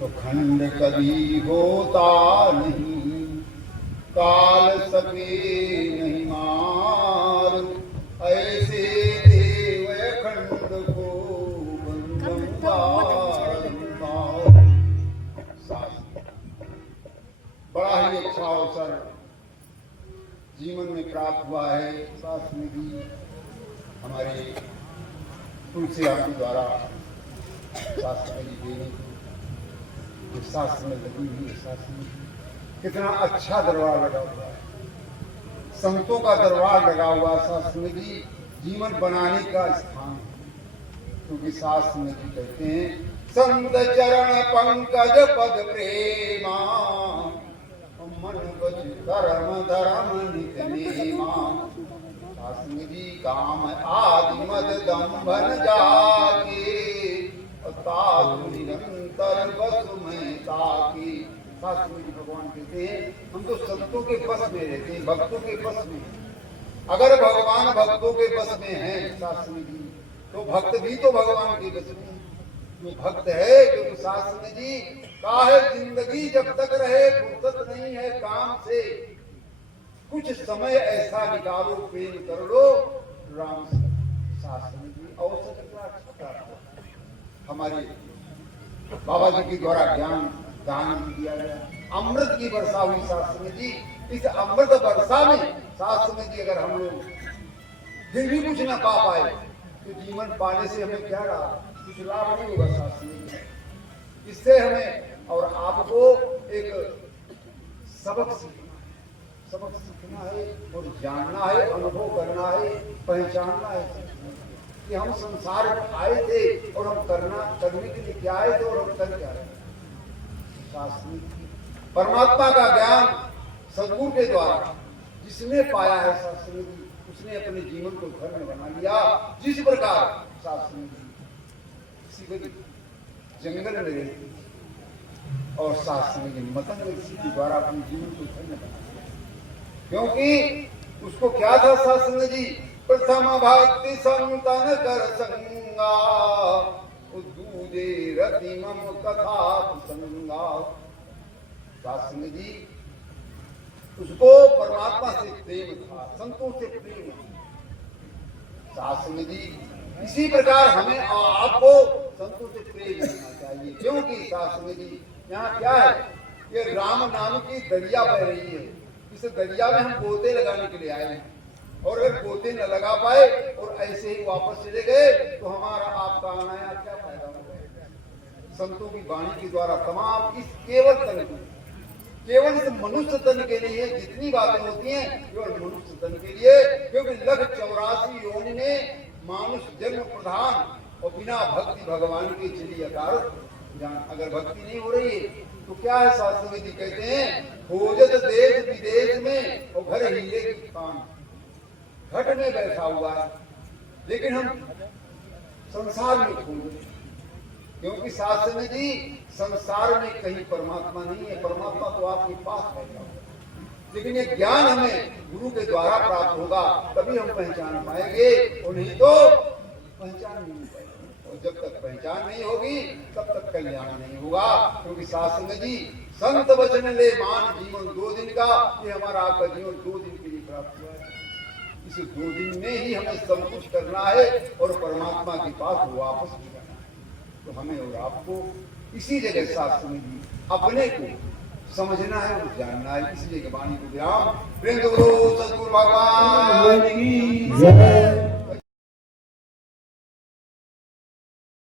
तो खंड कभी होता नहीं, काल सके नहीं मार, ऐसे देव खंड को बंदम बारंबार। बड़ा ही अच्छा अवसर जीवन में प्राप्त हुआ है। शास्त्र में भी हमारे तुलसीराम के द्वारा शास्त्र में देने की शास्त्र में लगी हुई है। शास्त्र में कितना अच्छा दरबार लगा हुआ है, संतों का दरबार लगा हुआ। शास्त्र में भी जीवन बनाने का स्थान, क्योंकि शास्त्र में भी कहते हैं संत चरण पंकज पद प्रेमा, मन बच धर्म धर्म नित नेमा। शास्त्र में भी काम आदि मद दम्भन जाके, तातु निरंतर बस में ताकी। शास्त्र में भगवान कहते हैं हम तो संतों के बस में रहते हैं, भक्तों के बस में। अगर भगवान भक्तों के बस में हैं शास्त्र में जी, तो भक्त भी तो भगवान के बस में। जो भक्त है, क्योंकि शास्त्र में जी कहा है जिंदगी जब तक रहे फुर्सत नहीं है काम से, कुछ समय ऐसा निकालो प्रेम कर लो राम से। शास्त्र में जी अवसर कितना अच्छा था। हमारे बाबा जी के द्वारा ज्ञान दान दिया गया, अमृत की वर्षा हुई शास्त्र में जी। इस अमृत वर्षा में शास्त्र में जी अगर हम लोग फिर भी कुछ न पा पाए तो जीवन पाने से हमें क्या रहा, कुछ लाभ नहीं होगा। शास्त्र में इससे हमें और आपको एक सबक सीखना है और जानना है, अनुभव करना है, पहचानना है कि हम संसार में आए थे और हम करने के लिए क्या आए थे और हम कर क्या रहे। शास्त्र परमात्मा का ज्ञान सद्गुरु के द्वारा जिसने पाया है शास्त्र में उसने अपने जीवन को धर्म बना लिया। जिस प्रकार शास्त्र में किसी जंगल में रहती और शास्त्र में मतंग ऋषि के द्वारा अपने जीवन को धर्म बना लिया, क्योंकि उसको क्या था शास्त्र में जी, प्रथम भक्ति संतन कर संगा, दूजे रति मम कथा संगा। शास्त्र में जी उसको परमात्मा से प्रेम था, संतों से प्रेम। शास्त्र में जी इसी प्रकार हमें आपको संतों से प्रेम करना चाहिए, क्योंकि शास्त्र में जी यहाँ क्या है, ये राम नाम की दरिया बह रही है। इस दरिया में हम गोते लगाने के लिए आए हैं, और अगर गोते न लगा पाए और ऐसे ही वापस चले गए तो हमारा आपका आना क्या फायदा होगा। संतों की वाणी के द्वारा तमाम इस केवल तन को, केवल इस मनुष्य तन के लिए जितनी बातें होती हैं केवल मनुष्य तन के लिए, क्योंकि लग 84 योनि में मानुष जन्म प्रधान और बिना भक्ति भगवान के चली अकारत जान। अगर भक्ति नहीं हो रही है तो क्या है, शास्त्र में जी कहते हैं खोजत देश विदेश में और घर हीरे की खान। घट में बैठा हुआ है लेकिन हम संसार में खो गए, क्योंकि शास्त्र में जी संसार में कहीं परमात्मा नहीं है। परमात्मा तो आपके पास बैठा होगा, लेकिन ये ज्ञान हमें गुरु के द्वारा प्राप्त होगा, तभी हम पहचान पाएंगे, और नहीं तो पहचान नहीं पाएंगे। और जब तक पहचान नहीं होगी तब तक कल्याण नहीं होगा, क्योंकि शास्त्र में जी संत वचन ले मान जीवन 2 दिन का, ये हमारा आपका जीवन 2 दिन के लिए प्राप्त हुआ है। इस 2 दिन में ही हमें सब कुछ करना है और परमात्मा के पास वापस भी जाना है। तो हमें और आपको इसी जगह शास्त्र में भी अपने को समझना है और जानना है। इसलिए वाणी को विराम। प्रेम सद्गुरु भगवान की जय।